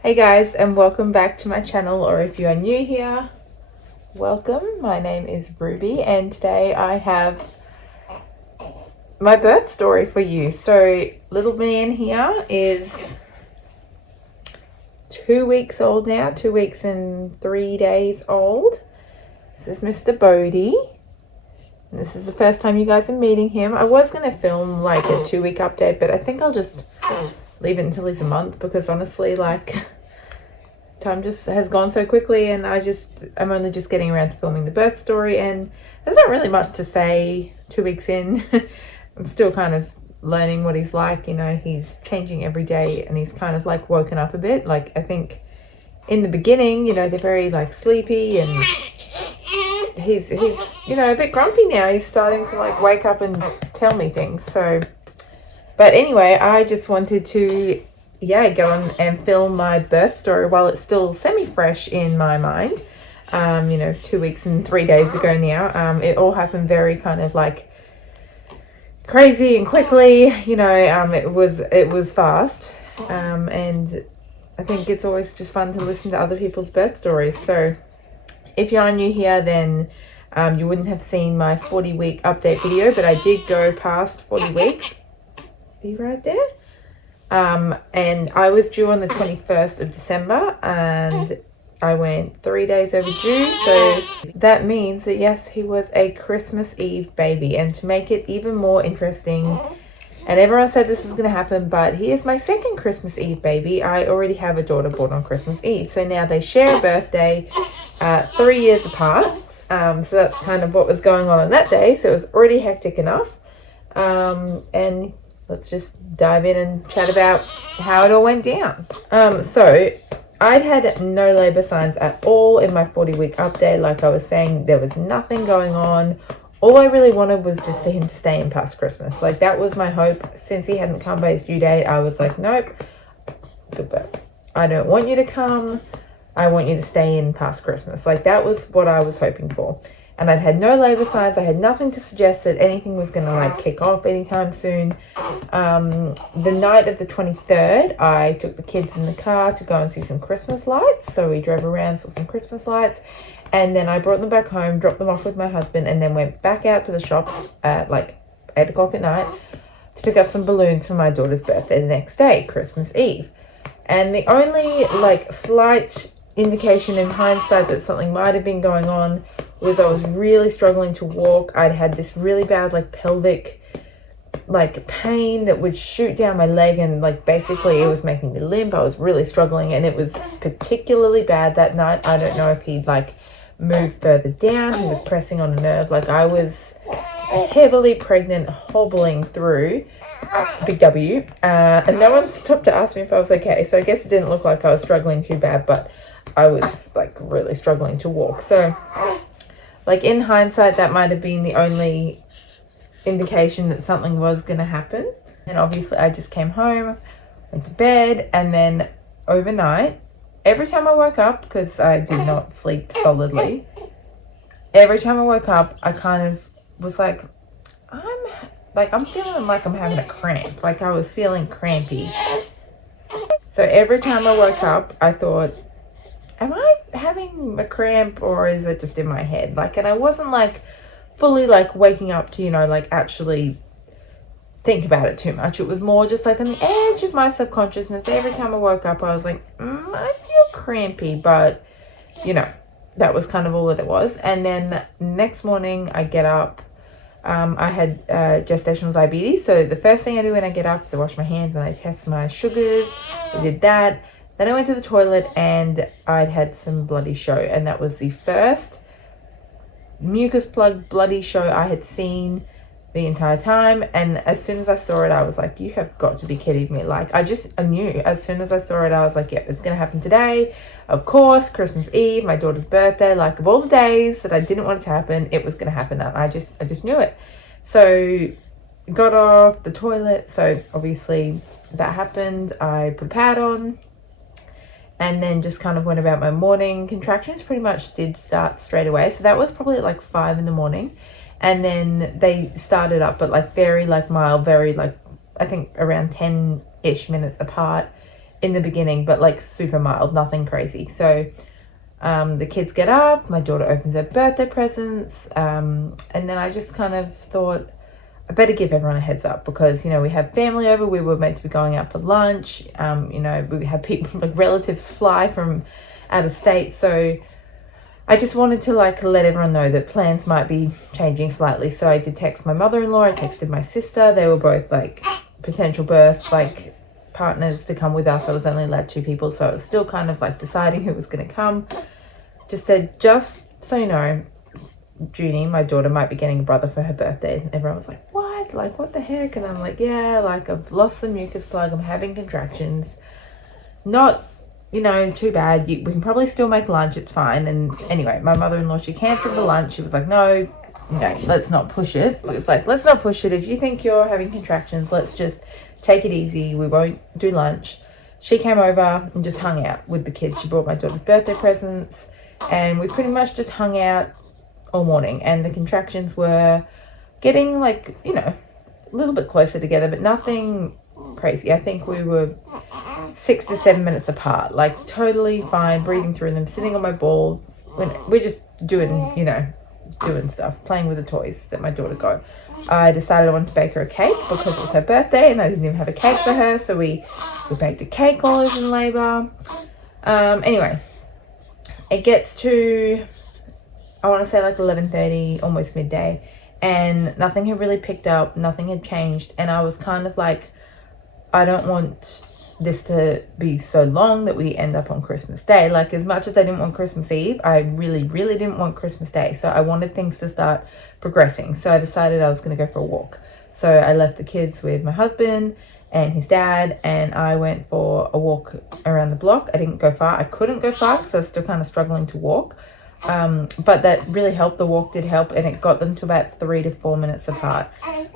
Hey guys, and welcome back to my channel, or if you are new here, welcome. My name is Ruby and today I have my birth story for you. So little man here is 2 weeks old now, 2 weeks and 3 days old. This is Mr. Bodhi. And this is the first time you guys are meeting him. I was going to film like a 2-week update, but I think I'll just leave it until he's a month because honestly, time just has gone so quickly, and I'm only just getting around to filming the birth story, and there's not really much to say 2 weeks in. I'm still kind of learning what he's like, he's changing every day, and he's kind of like woken up a bit. Like, I think in the beginning, they're very like sleepy, and he's a bit grumpy now. He's starting to like wake up and tell me things. So, but anyway, I just wanted to go on and film my birth story while it's still semi-fresh in my mind. 2 weeks and 3 days ago now. It all happened very kind of like crazy and quickly. It was fast. And I think it's always just fun to listen to other people's birth stories. So if you are new here, then you wouldn't have seen my 40-week update video, but I did go past 40 weeks. Are you right there? And I was due on the 21st of December, and I went 3 days overdue. So that means that yes, he was a Christmas Eve baby. And to make it even more interesting, and everyone said this was going to happen, but he is my second Christmas Eve baby. I already have a daughter born on Christmas Eve. So now they share a birthday 3 years apart. So that's kind of what was going on that day. So it was already hectic enough. And let's just dive in and chat about how it all went down. So I'd had no labor signs at all in my 40-week update. Like I was saying, there was nothing going on. All I really wanted was just for him to stay in past Christmas. Like, that was my hope. Since he hadn't come by his due date, I was like, nope, goodbye. I don't want you to come. I want you to stay in past Christmas. Like, that was what I was hoping for. And I'd had no labor signs. I had nothing to suggest that anything was going to like kick off anytime soon. The night of the 23rd, I took the kids in the car to go and see some Christmas lights. So we drove around, saw some Christmas lights. And then I brought them back home, dropped them off with my husband, and then went back out to the shops at like 8 o'clock at night to pick up some balloons for my daughter's birthday the next day, Christmas Eve. And the only like slight indication in hindsight that something might have been going on was I was really struggling to walk. I'd had this really bad like pelvic like pain that would shoot down my leg, and like basically it was making me limp. I was really struggling, and it was particularly bad that night. I don't know if he'd like moved further down. He was pressing on a nerve. Like, I was heavily pregnant, hobbling through Big W, and no one stopped to ask me if I was okay. So I guess it didn't look like I was struggling too bad, but I was like really struggling to walk. So like in hindsight, that might have been the only indication that something was going to happen. And obviously I just came home, went to bed, and then overnight, every time I woke up, because I did not sleep solidly, every time I woke up, I kind of was like, I'm feeling like I'm having a cramp. Like, I was feeling crampy. So every time I woke up, I thought, am I having a cramp, or is it just in my head? Like, and I wasn't like fully like waking up to, like actually think about it too much. It was more just like on the edge of my subconsciousness. Every time I woke up, I was like, I feel crampy, but that was kind of all that it was. And then next morning I get up. I had gestational diabetes. So the first thing I do when I get up is I wash my hands and I test my sugars. I did that. Then I went to the toilet and I'd had some bloody show. And that was the first mucus plug bloody show I had seen the entire time. And as soon as I saw it, I was like, you have got to be kidding me. Like, I knew as soon as I saw it, I was like, yeah, it's going to happen today. Of course, Christmas Eve, my daughter's birthday, like of all the days that I didn't want it to happen, it was going to happen. And I just knew it. So got off the toilet. So obviously that happened. I put a pad on and then just kind of went about my morning. Contractions pretty much did start straight away. So that was probably at like 5 a.m. And then they started up, but like very like mild, very like, I think around 10-ish minutes apart. in the beginning, but like super mild, nothing crazy. So the kids get up, my daughter opens her birthday presents, and then I just kind of thought I better give everyone a heads up because, you know, we have family over. We were meant to be going out for lunch. You know, we had people, like relatives fly from out of state. So I just wanted to like let everyone know that plans might be changing slightly. So I did text my mother-in-law, I texted my sister. They were both like potential birth like partners to come with us. I was only allowed 2 people, so I was still kind of like deciding who was going to come. Just said, just so you know, Junie, my daughter, might be getting a brother for her birthday. And everyone was like, what? Like, what the heck? And I'm like, yeah, like I've lost the mucus plug. I'm having contractions. Not, you know, too bad. We can probably still make lunch. It's fine. And anyway, my mother-in-law, she cancelled the lunch. She was like, no, you know, let's not push it. It was like, let's not push it. If you think you're having contractions, let's just take it easy. We won't do lunch. She came over and just hung out with the kids. She brought my daughter's birthday presents and we pretty much just hung out all morning. And the contractions were getting like, you know, a little bit closer together, but nothing crazy. I think we were 6 to 7 minutes apart, like totally fine, breathing through them, sitting on my ball. We're just doing, you know, doing stuff, playing with the toys that my daughter got. I decided I wanted to bake her a cake because it was her birthday and I didn't even have a cake for her, so we baked a cake while I was in labor. Anyway, it gets to, I want to say like 11:30, almost midday, and nothing had really picked up, nothing had changed, and I was kind of like, I don't want this to be so long that we end up on Christmas Day. Like, as much as I didn't want Christmas Eve, I really, really didn't want Christmas Day. So I wanted things to start progressing. So I decided I was going to go for a walk. So I left the kids with my husband and his dad, and I went for a walk around the block. I didn't go far. I couldn't go far because I was still kind of struggling to walk. But that really helped. The walk did help, and it got them to about 3 to 4 minutes apart.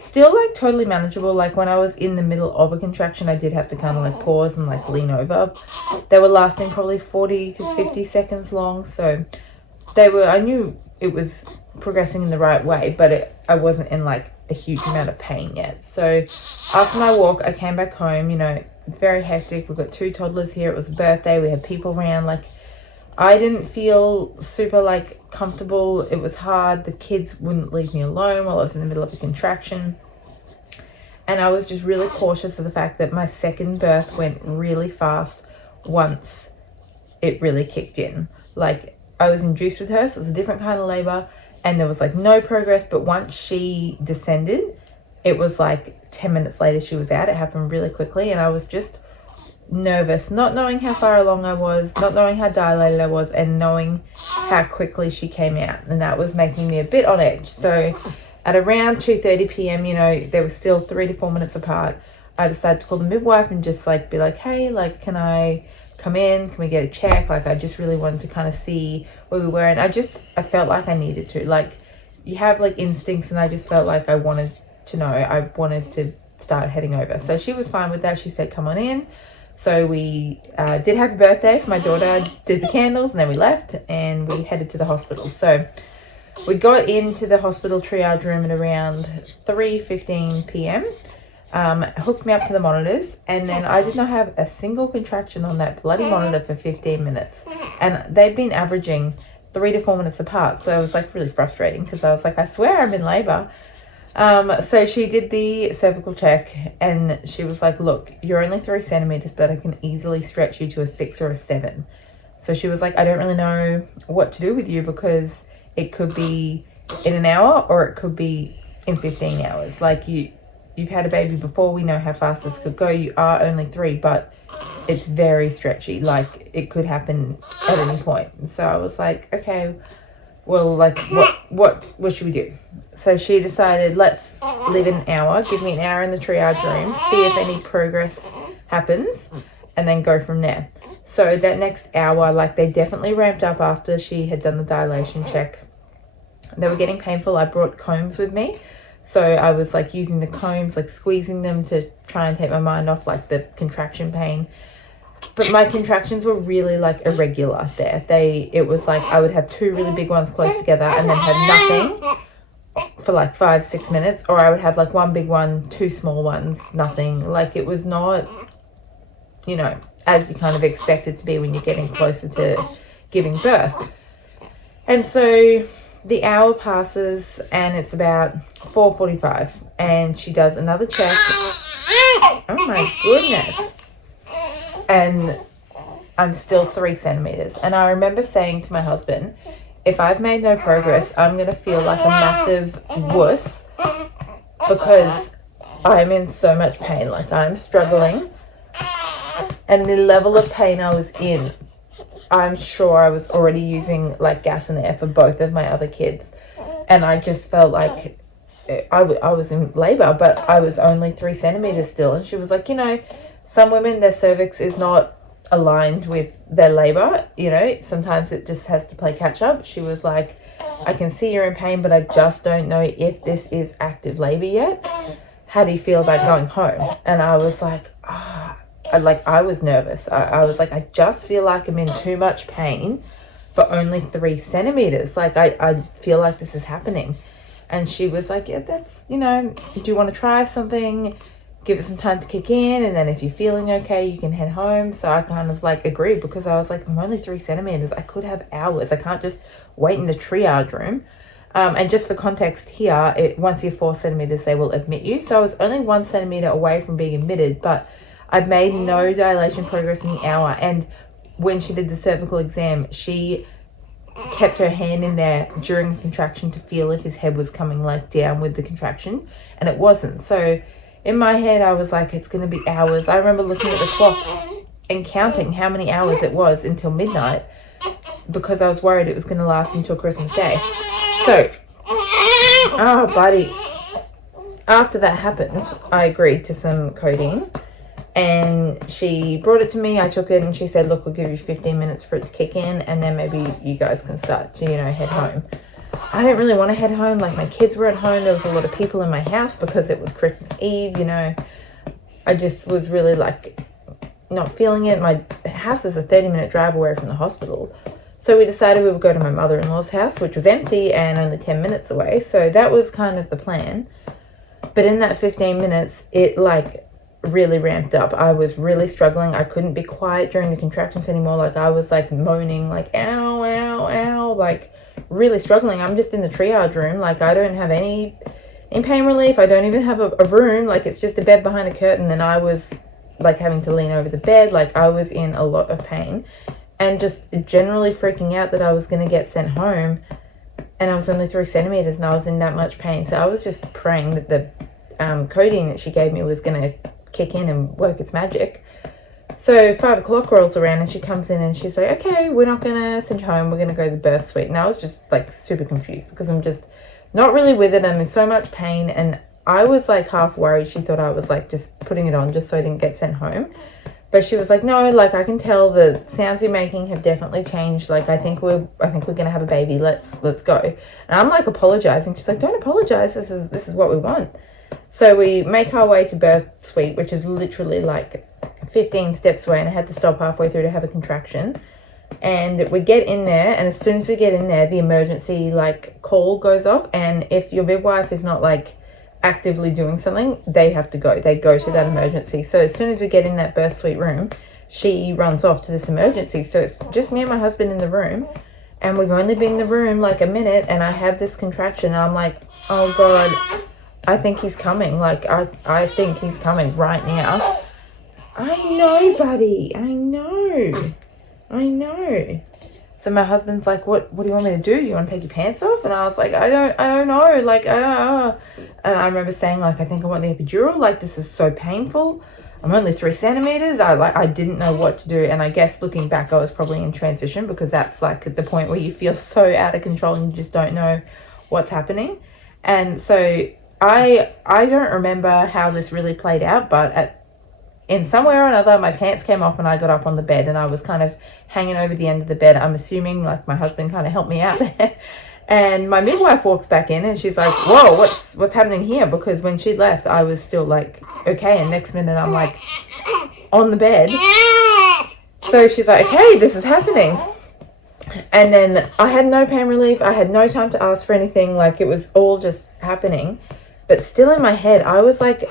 Still like totally manageable. Like when I was in the middle of a contraction, I did have to kind of like pause and like lean over. They were lasting probably 40 to 50 seconds long, so I knew it was progressing in the right way, but I wasn't in like a huge amount of pain yet. So after my walk, I came back home. You know, it's very hectic. We've got 2 toddlers here. It was a birthday. We had people around. Like, I didn't feel super like comfortable. It was hard. The kids wouldn't leave me alone while I was in the middle of a contraction. And I was just really cautious of the fact that my second birth went really fast once it really kicked in. Like, I was induced with her, so it was a different kind of labor, and there was like no progress. But once she descended, it was like 10 minutes later she was out. It happened really quickly, and I was just nervous, not knowing how far along I was, not knowing how dilated I was, and knowing how quickly she came out, and that was making me a bit on edge. So at around 2:30 p.m, you know, they were still 3 to 4 minutes apart. I decided to call the midwife and just like be like, hey, like, can I come in? Can we get a check? Like, I just really wanted to kind of see where we were, and I felt like I needed to. Like, you have like instincts, and I just felt like I wanted to know. I wanted to start heading over. So she was fine with that. She said, come on in. So we did happy birthday for my daughter, did the candles, and then we left and we headed to the hospital. So we got into the hospital triage room at around 3:15 p.m, hooked me up to the monitors, and then I did not have a single contraction on that bloody monitor for 15 minutes. And they've been averaging 3 to 4 minutes apart. So it was like really frustrating because I was like, I swear I'm in labor. So she did the cervical check and she was like, look, you're only 3 centimeters, but I can easily stretch you to a 6 or a 7. So she was like, I don't really know what to do with you because it could be in an hour or it could be in 15 hours. Like, you've had a baby before. We know how fast this could go. You are only 3, but it's very stretchy. Like, it could happen at any point. And so I was like, okay, well, like, what should we do? So she decided, let's leave it an hour, give me an hour in the triage room, see if any progress happens, and then go from there. So that next hour, like, they definitely ramped up after she had done the dilation check. They were getting painful. I brought combs with me. So I was like using the combs, like squeezing them to try and take my mind off like the contraction pain. But my contractions were really like irregular there. It was like I would have 2 really big ones close together and then have nothing for like 5-6 minutes, or I would have like 1 big one, 2 small ones, nothing. Like, it was not, you know, as you kind of expect it to be when you're getting closer to giving birth. And so the hour passes and it's about 4:45 and she does another check. Oh my goodness. And I'm still 3 centimeters. And I remember saying to my husband, if I've made no progress, I'm going to feel like a massive wuss because I'm in so much pain. Like, I'm struggling. And the level of pain I was in, I'm sure I was already using like gas and air for both of my other kids. And I just felt like I was in labor, but I was only 3 centimeters still. And she was like, you know, some women, their cervix is not aligned with their labor. You know, sometimes it just has to play catch up. She was like, I can see you're in pain, but I just don't know if this is active labor yet. How do you feel about going home? And I was like, I was nervous. I was like, I just feel like I'm in too much pain for only 3 centimeters. Like, I feel like this is happening. And she was like, yeah, that's, you know, do you want to try something? Give it some time to kick in. And then if you're feeling okay, you can head home. So I kind of like agreed because I was like, I'm only 3 centimeters. I could have hours. I can't just wait in the triage room. And just for context here, once you're 4 centimeters, they will admit you. So I was only 1 centimeter away from being admitted, but I've made no dilation progress in the hour. And when she did the cervical exam, she kept her hand in there during the contraction to feel if his head was coming like down with the contraction, and it wasn't. So in my head, I was like, it's going to be hours. I remember looking at the clock and counting how many hours it was until midnight because I was worried it was going to last until Christmas Day. So, oh, buddy. After that happened, I agreed to some codeine. And she brought it to me, I took it, and she said, look, we'll give you 15 minutes for it to kick in, and then maybe you guys can start to, you know, head home. I didn't really want to head home. Like, my kids were at home. There was a lot of people in my house because it was Christmas Eve, you know. I just was really, like, not feeling it. My house is a 30-minute drive away from the hospital. So we decided we would go to my mother-in-law's house, which was empty and only 10 minutes away. So that was kind of the plan. But in that 15 minutes, it, like, really ramped up. I was really struggling. I couldn't be quiet during the contractions anymore. Like, I was like moaning, like, ow, ow, ow, like really struggling. I'm just in the triage room. Like, I don't have any pain relief. I don't even have a room. Like, it's just a bed behind a curtain. And I was like having to lean over the bed. Like, I was in a lot of pain and just generally freaking out that I was going to get sent home. And I was only 3 centimeters and I was in that much pain. So I was just praying that the codeine that she gave me was going to kick in and work its magic. So 5 o'clock rolls around and she comes in and she's like, okay, we're not gonna send you home, we're gonna go to the birth suite. And I was just like super confused because I'm just not really with it. I'm in so much pain and I was like half worried. She thought I was like just putting it on just so I didn't get sent home. But she was like, no, like, I can tell the sounds you're making have definitely changed. Like, I think we're gonna have a baby. Let's go. And I'm like apologizing. She's like, don't apologize. This is what we want. So we make our way to birth suite, which is literally like 15 steps away, and I had to stop halfway through to have a contraction. And we get in there, and as soon as we get in there, the emergency like call goes off, and if your midwife is not like actively doing something, they have to go. They go to that emergency. So as soon as we get in that birth suite room, she runs off to this emergency. So it's just me and my husband in the room, and we've only been in the room like a minute, and I have this contraction, and I'm like, oh God, I think he's coming. Like, I think he's coming right now. I know, buddy. I know. So my husband's like, what do you want me to do? Do you want to take your pants off? And I was like, I don't know. Like, And I remember saying, like, I think I want the epidural. Like, this is so painful. I'm only 3 centimeters. I didn't know what to do. And I guess looking back, I was probably in transition because that's like at the point where you feel so out of control and you just don't know what's happening. And so I don't remember how this really played out, but in some way or another, my pants came off and I got up on the bed and I was kind of hanging over the end of the bed. I'm assuming like my husband kind of helped me out there. And my midwife walks back in and she's like, whoa, what's happening here? Because when she left, I was still like, okay. And next minute I'm like on the bed. So she's like, okay, this is happening. And then I had no pain relief. I had no time to ask for anything. Like, it was all just happening. But still in my head, I was like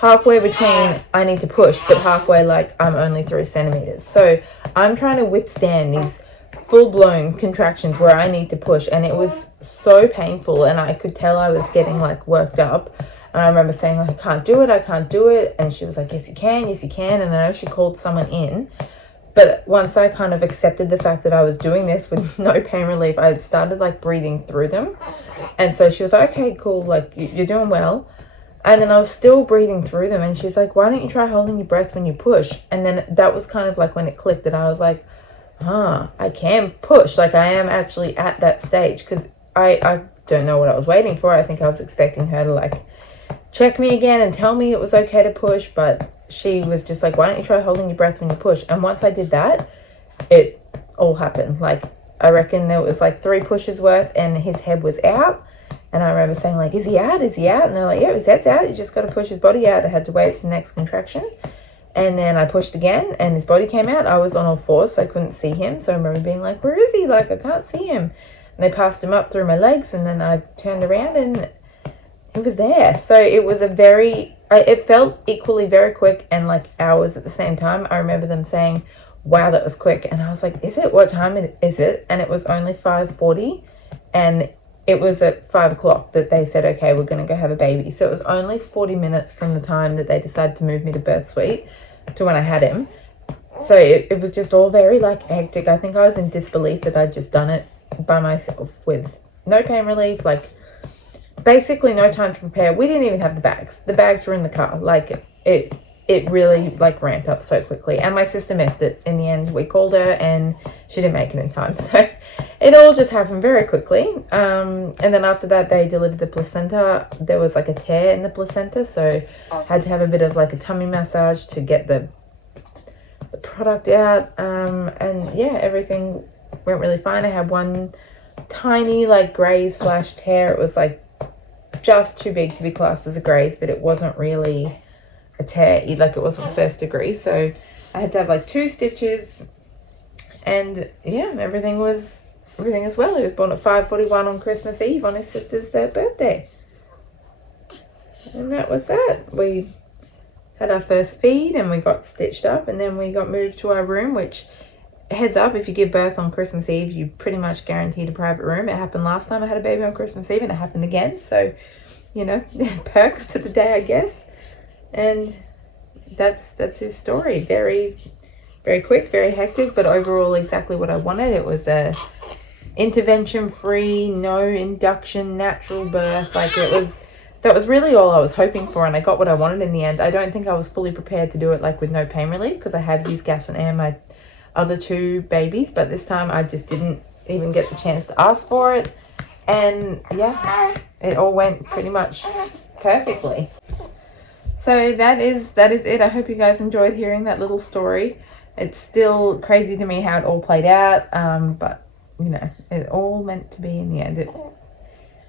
halfway between I need to push, but halfway like I'm only 3 centimeters. So I'm trying to withstand these full-blown contractions where I need to push, and it was so painful, and I could tell I was getting like worked up. And I remember saying like, I can't do it, and she was like, yes you can, and I know she called someone in. But once I kind of accepted the fact that I was doing this with no pain relief, I started like breathing through them. And so she was like, okay, cool, like you're doing well. And then I was still breathing through them, and she's like, why don't you try holding your breath when you push? And then that was kind of like when it clicked that I was like, I can push. Like I am actually at that stage, because I don't know what I was waiting for. I think I was expecting her to like check me again and tell me it was okay to push, but she was just like, why don't you try holding your breath when you push? And once I did that, it all happened. Like I reckon there was like 3 pushes worth, and his head was out. And I remember saying like, is he out? And they're like, yeah, his head's out, you just got to push his body out. I had to wait for the next contraction. And then I pushed again, and his body came out. I was on all fours, so I couldn't see him. So I remember being like, where is he? Like, I can't see him. And they passed him up through my legs, and then I turned around and he was there. So it was it felt equally very quick and like hours at the same time. I remember them saying, wow, that was quick. And I was like, is it? What time is it? And it was only 5:40, and it was at 5 o'clock that they said, okay, we're going to go have a baby. So it was only 40 minutes from the time that they decided to move me to birth suite to when I had him. So it was just all very like hectic. I think I was in disbelief that I'd just done it by myself with no pain relief, like basically no time to prepare. We didn't even have the bags. The bags were in the car. Like it really like ramped up so quickly, and my sister missed it in the end. We called her and she didn't make it in time, so it all just happened very quickly. And then after that they delivered the placenta. There was like a tear in the placenta, so I had to have a bit of like a tummy massage to get the product out. And yeah, everything went really fine. I had one tiny like graze / tear. It was like just too big to be classed as a graze, but it wasn't really a tear, like it wasn't 1st degree. So I had to have like 2 stitches, and yeah, everything is well. He was born at 5:41 on Christmas Eve on his sister's 3rd birthday, and that was that. We had our first feed and we got stitched up, and then we got moved to our room, which, heads up, if you give birth on Christmas Eve, you pretty much guaranteed a private room. It happened last time I had a baby on Christmas Eve, and it happened again. So, you know, perks to the day, I guess. And that's his story. Very, very quick, very hectic, but overall exactly what I wanted. It was a intervention-free, no induction, natural birth. Like that was really all I was hoping for, and I got what I wanted in the end. I don't think I was fully prepared to do it like with no pain relief, because I had used gas and air my other 2 babies, but this time I just didn't even get the chance to ask for it. And yeah, it all went pretty much perfectly. So that is it. I hope you guys enjoyed hearing that little story. It's still crazy to me how it all played out, but you know, it all meant to be in the end.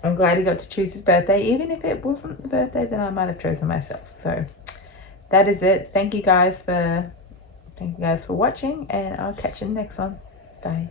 I'm glad he got to choose his birthday, even if it wasn't the birthday that I might have chosen myself. So that is it. Thank you guys for watching, and I'll catch you in the next one. Bye.